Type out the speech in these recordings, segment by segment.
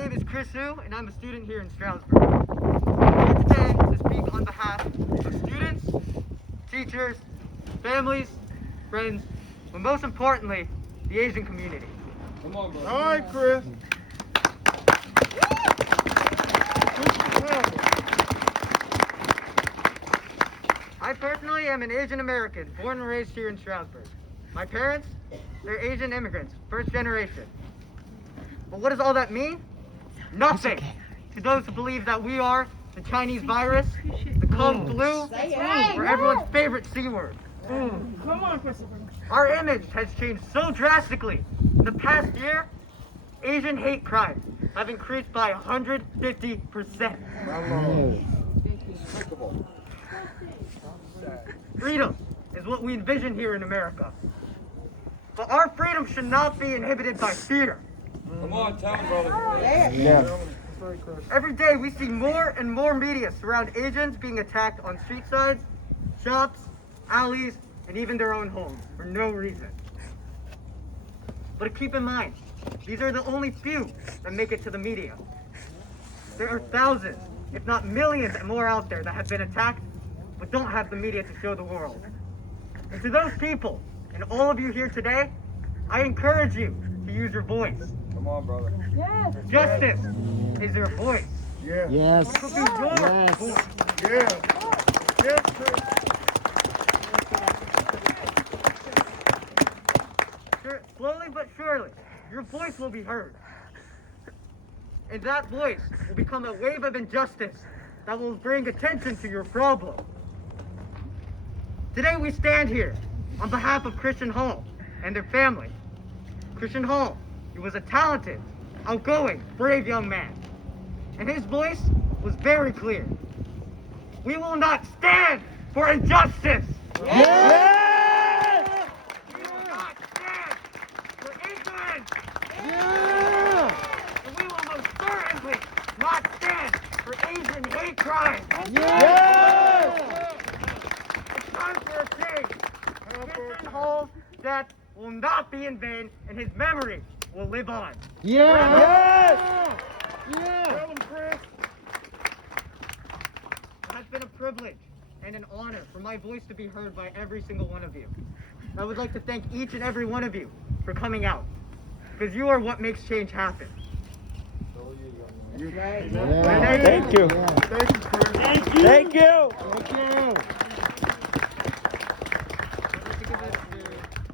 name is Chris Hu, and I'm a student here in Stroudsburg. I'm here today to speak on behalf of students, teachers, families, friends, but most importantly, the Asian community. Come on, bro. All right, Chris. I personally am an Asian American, born and raised here in Stroudsburg. My parents, they're Asian immigrants, first generation. But what does all that mean? Nothing to those who believe that we are the Chinese virus, the Kung flu, or everyone's favorite C word. Come on, Christopher. Our image has changed so drastically. In the past year, Asian hate crimes have increased by 150%. Freedom is what we envision here in America. But our freedom should not be inhibited by fear. Come on, tell him, brother. Every day we see more and more media surround Asians being attacked on street sides, shops, alleys, and even their own homes for no reason. But keep in mind, these are the only few that make it to the media. There are thousands, if not millions and more out there that have been attacked, but don't have the media to show the world. And to those people, and all of you here today, I encourage you to use your voice. Come on, brother. Yes. Justice is your voice. Yeah. Yes. This is your Yes. voice. Yeah. Yes, Chris. Slowly but surely, your voice will be heard. And that voice will become a wave of injustice that will bring attention to your problem. Today we stand here on behalf of Christian Hall and their family. Christian Hall, he was a talented, outgoing, brave young man. And his voice was very clear. We will not stand for injustice. Yes! We will not stand for ignorance. And we will most certainly not stand for Asian hate crime. Yes! It's time for a change. Christian Hall's death will not be in vain, and his memory will live on. Yes! Tell him, Chris. It has been a privilege and an honor for my voice to be heard by every single one of you. I would like to thank each and every one of you for coming out, because you are what makes change happen. Thank you. Thank you, Chris. Thank you.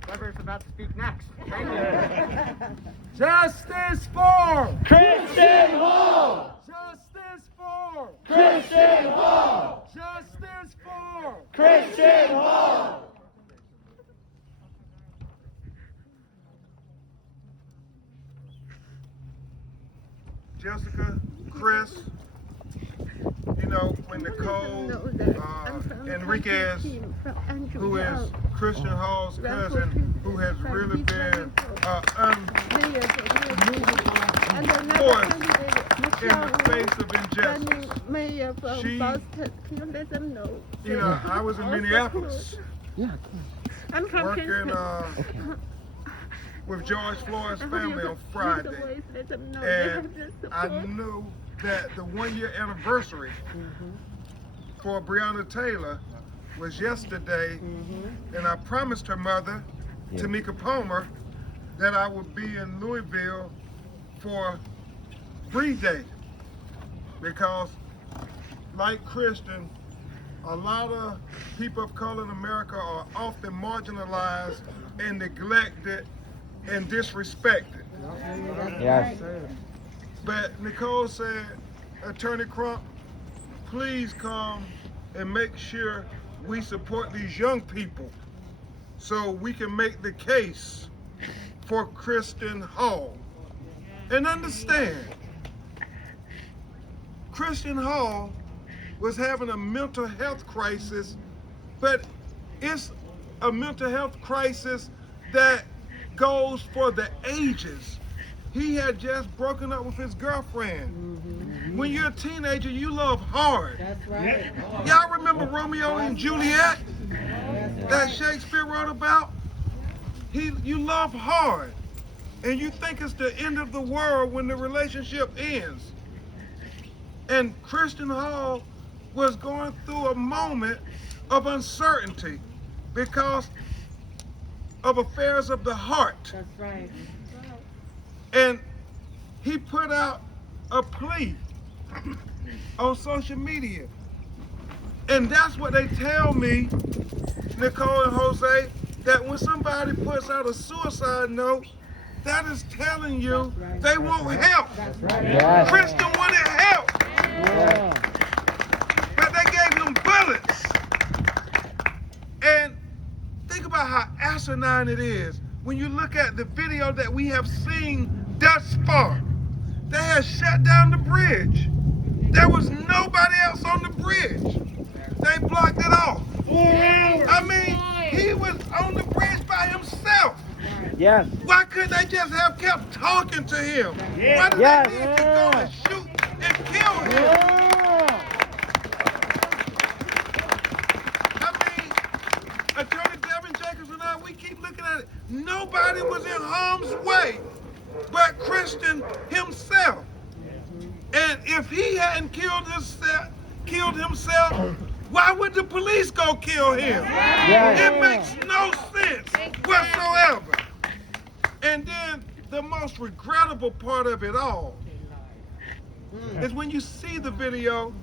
Whoever's about to speak next. Thank you. Justice for Christian Hall! Justice for Christian Hall! Justice for Christian Hall! Jessica, Chris, you know, when Nicole Enriquez, who is Christian Hall's cousin, who has really been force in the face of injustice. Mayor from She- Boston, can you let them know? You know, I was in Minneapolis I'm from working Kingston. with George Floyd's family on Friday. Let them know. And They have the I support. knew that the 1-year anniversary for Breonna Taylor was yesterday, and I promised her mother, Tamika Palmer, that I would be in Louisville for Free Day, because like Christian, a lot of people of color in America are often marginalized and neglected and disrespected. Yes. But Nicole said, Attorney Crump, please come and make sure we support these young people so we can make the case for Christian Hall. And understand, Christian Hall was having a mental health crisis, but it's a mental health crisis that goes for the ages. He had just broken up with his girlfriend. When you're a teenager, you love hard. That's right. Y'all remember Romeo and Juliet that Shakespeare wrote about? You love hard. and you think it's the end of the world when the relationship ends. And Christian Hall was going through a moment of uncertainty because of affairs of the heart. That's right. And he put out a plea on social media. And that's what they tell me, Nicole and Jose, that when somebody puts out a suicide note, that is telling you they want help. That's right. Yes. Christian wanted help, Yeah. but they gave him bullets. And think about how asinine it is when you look at the video that we have seen thus far. They had shut down the bridge. There was nobody else on the bridge. They blocked it off. I mean, he was on the bridge by himself. Yes. Why couldn't they just have kept talking to him? Yeah. Why did Yes. they need to go and shoot and kill him? Yeah. I mean, Attorney Devin Jacobs and I, we keep looking at it. Nobody was in harm's way but Christian himself. And if he hadn't killed himself, why would the police go kill him? Yes. It makes no sense whatsoever. And then the most regrettable part of it all is when you see the video,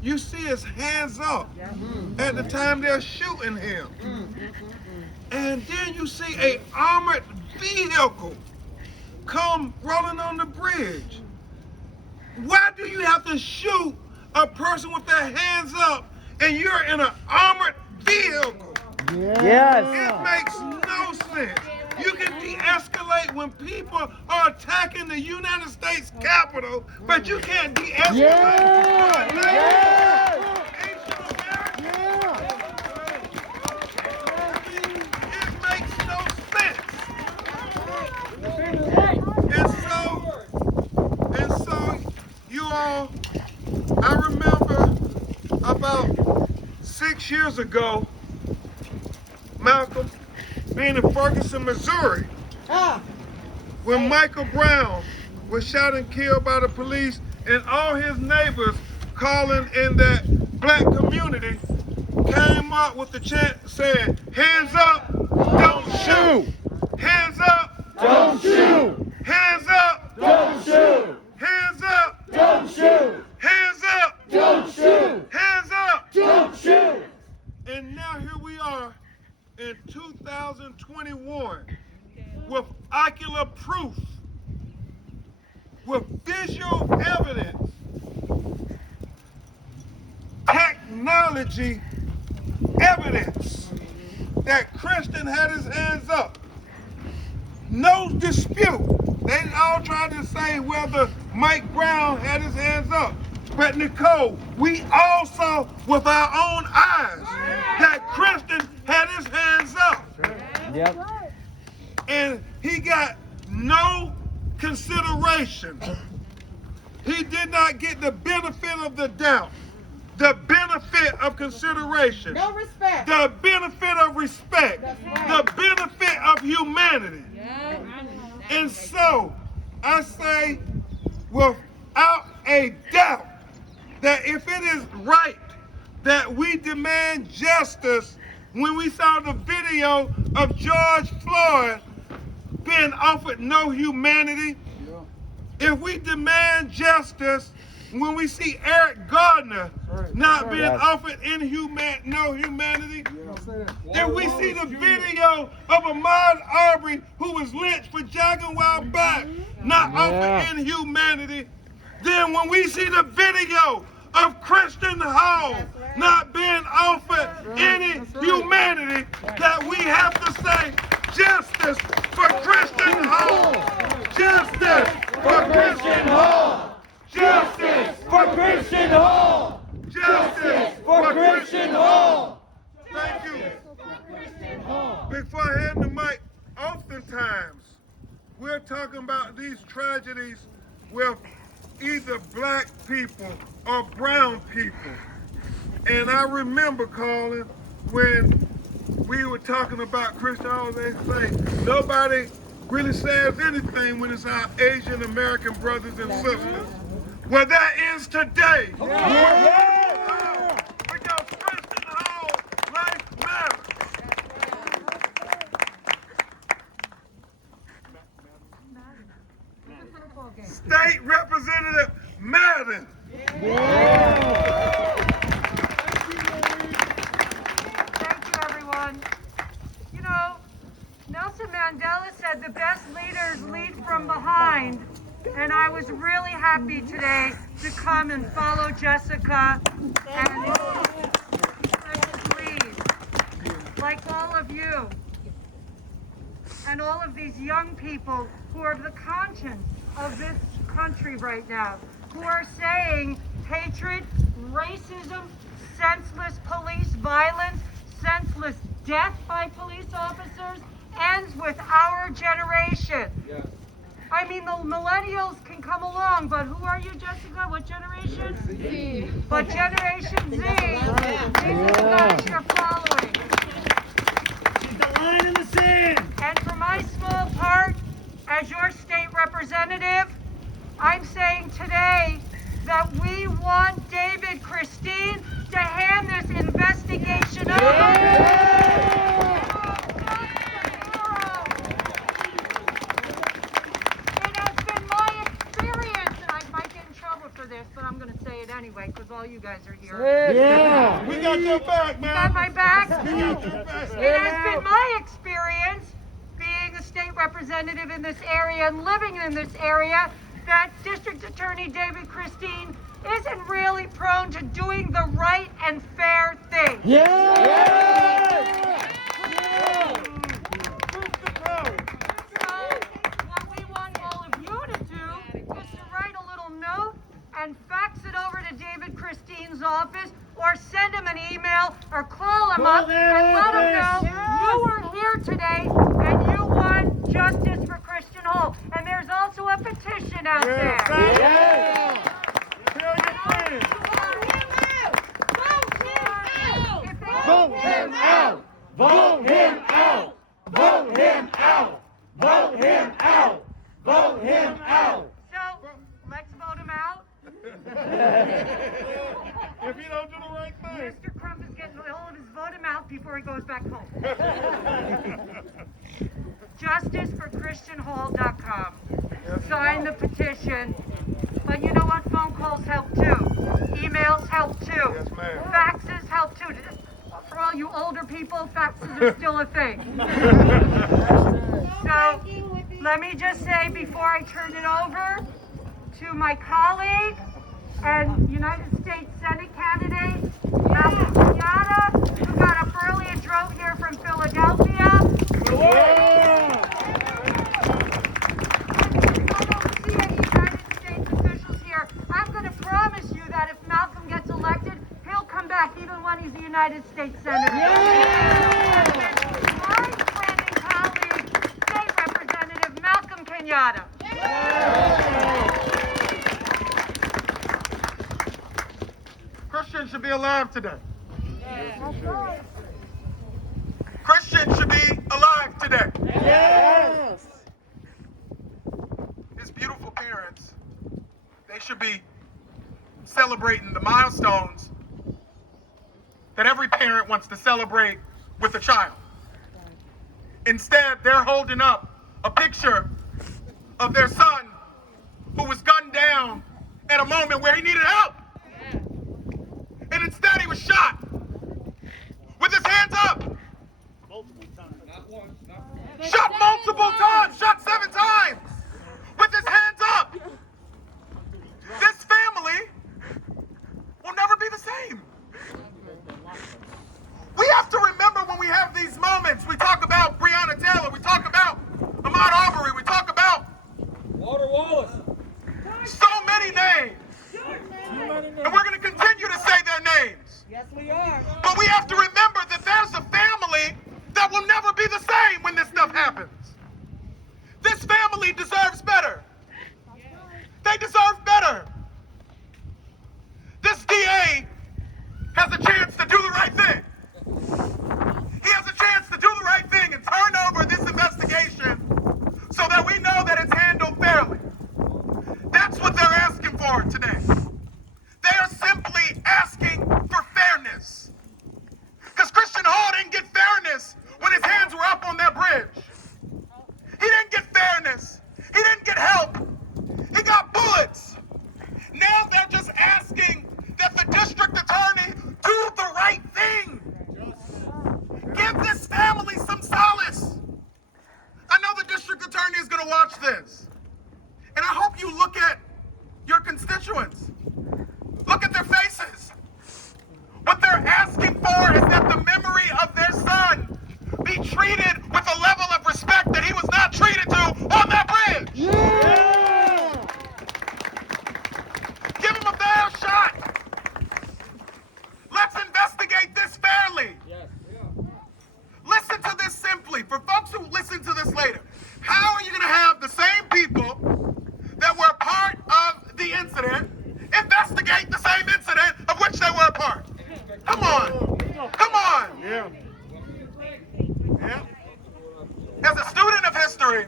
you see his hands up at the time they're shooting him. And then you see an armored vehicle come rolling on the bridge. Why do you have to shoot a person with their hands up and you're in an armored vehicle? Yes. It makes no sense. You can de-escalate when people are attacking the United States Capitol, but you can't de-escalate. Yeah. for a Yeah. Asian American. It makes no sense. And so you all, I remember about 6 years ago, Malcolm, being in Ferguson, Missouri, when Michael Brown was shot and killed by the police, and all his neighbors calling in that black community came up with the chant saying, hands up, don't shoot. Hands up, Don't shoot. hands up, Don't shoot. hands up, Don't shoot. hands up, Don't shoot. hands up. Don't shoot. And now here we are in 2021 with ocular proof, with visual evidence, technology evidence that Christian had his hands up. No dispute. They all tried to say whether Mike Brown had his hands up. But Nicole, we all saw with our own eyes that Christian had his hands up. Yep. And he got no consideration. He did not get the benefit of the doubt, the benefit of consideration, No respect. the benefit of respect, the benefit of humanity. And so I say without a doubt that if it is right that we demand justice when we saw the video of George Floyd being offered no humanity, if we demand justice when we see Eric Gardner not being Yes. offered no humanity, if we see the video of Ahmaud Arbery who was lynched for jogging while black not offered inhumanity, then when we see the video of Christian Hall not being offered any humanity, that we have to say justice for Christian Hall, justice for Christian Hall, justice For Christian Hall. justice For Christian Hall. Thank you. Before I hand the mic, oftentimes we're talking about these tragedies with either black people or brown people. And I remember, Colin, when we were talking about Christian Hall, they say nobody really says anything when it's our Asian American brothers and sisters. Well, that ends today. Because Christian Hall, life matters. State Representative Madden. Thank you, everyone. You know, Nelson Mandela said the best leaders lead from behind, and I was really happy today to come and follow Jessica and lead, like all of you and all of these young people who are the conscience of this country right now, who are saying hatred, racism, senseless police violence, senseless death by police officers ends with our generation. Yes. I mean, the millennials can come along, but who are you, Jessica? What generation? Z. But Generation Z, these are the guys you're following. She's the line in the sand. And for my small part, as your state representative, I'm saying today that we want David Christine to hand this investigation over. It has been my experience, and I might get in trouble for this, but I'm going to say it anyway because all you guys are here. Yeah. We got your back, man. You got my back? We got your back. It has been my experience being a state representative in this area and living in this area that District Attorney David Christine isn't really prone to doing the right and fair thing. So what we want all of you to do is to write a little note and fax it over to David Christine's office or send him an email or call him up and let him know you were here today and you want justice for Christian Hall. And there's also a petition out there. Vote him out! Vote him out! Vote him out! Vote him out! Vote him out! So let's vote him out. If you don't do the right thing. Mr. Crump is getting all of his vote him out before he goes back home. JusticeForChristianHall.com. Sign the petition. But you know what? Phone calls help too. Emails help too. Yes, ma'am. Faxes help too. For all you older people, faxes are still a thing. So let me just say before I turn it over to my colleague and United States Senate candidate, Malcolm Kenyatta, who got up early and drove here from Philadelphia. I don't see any United States officials here. I'm going to promise you that if Malcolm gets elected, he'll come back even when he's a United States Senator. And my friend and colleague, State Representative Malcolm Kenyatta. Christians should be alive today. Christians should be alive today. Yes! His beautiful parents, they should be celebrating the milestones that every parent wants to celebrate with a child. Instead, they're holding up a picture of their son who was gunned down at a moment where he needed help. And instead he was shot with his hands up. Not once, not Shot multiple times, shot 7 times with his hands up. This family will never be the same. We have to remember when we have these moments, we talk about Breonna Taylor, we talk about Ahmaud Arbery, we talk about Walter Wallace. so many names. And we're going to continue to say their names. Yes, we are. But we have to remember that there's a family that will never be the same when this stuff happens. This family deserves better. They deserve better. This DA has a chance to do the right thing. He has a chance to do the right thing and turn over this investigation so for today. They are simply asking for fairness. Because Christian Hall didn't get fairness when his hands were up on that bridge. He didn't get fairness. He didn't get help. He got bullets. Now they're just asking that the district attorney do the right thing. Give this family some solace. I know the district attorney is going to watch this. And I hope you look at your constituents. Look at their faces. What they're asking for is that the memory of their son be treated with a level of respect that he was not treated to on that bridge. Yeah! Give him a fair shot. Let's investigate this fairly. Yes. Listen to this simply. For folks who listen to this later, how are you going to have the same people that were part of the incident investigate the same incident of which they were a part? Come on. Come on. Yeah. Yeah. As a student of history,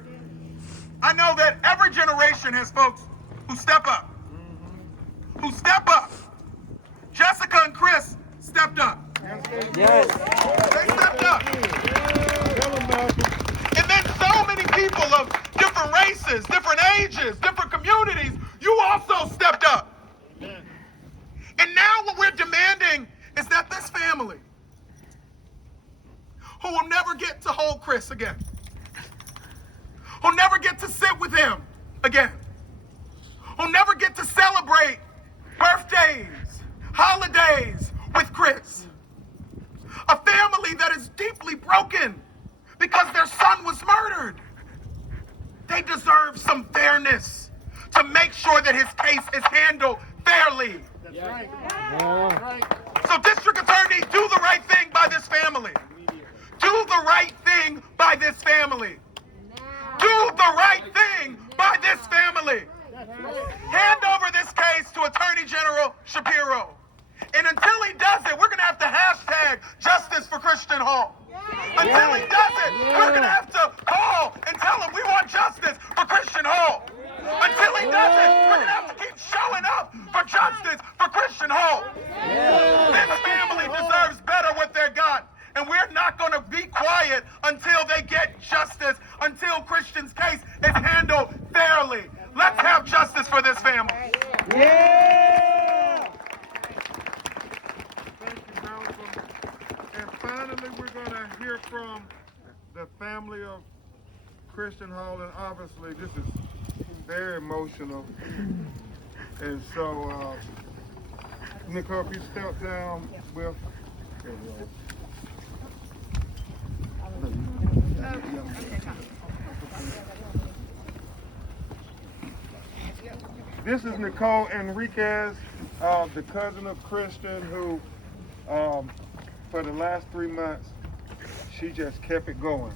I know that every generation has folks who step up. Who step up. Jessica and Chris stepped up. Yes. They stepped up. And then so many people of different races, different ages, different communities, you also stepped up. And now what we're demanding is that this family, who will never get to hold Chris again, who'll never get to sit with him again, who'll never get to celebrate birthdays, holidays with Chris, a family that is deeply broken because their son was murdered. They deserve some fairness to make sure that his case is handled fairly. That's right. So District Attorney, do the right thing by this family. Do the right thing by this family. Do the right thing by this family. Hand over this case to Attorney General Shapiro. And until he does it, we're going to have to hashtag justice for Christian Hall. Until he does it, we're going to have to call and tell him we want justice for Christian Hall. Until he does it, we're going to have to keep showing up for justice for Christian Hall. This family deserves better what they got. And we're not going to be quiet until they get justice, until Christian's case is handled fairly. Let's have justice for this family. Yeah! Thank you, Malcolm. And finally, we're going to hear from the family of Christian Hall, and obviously this is very emotional. And so, Nicole, if you step down with... This is Nicole Enriquez, the cousin of Christian, who for the last 3 months, she just kept it going.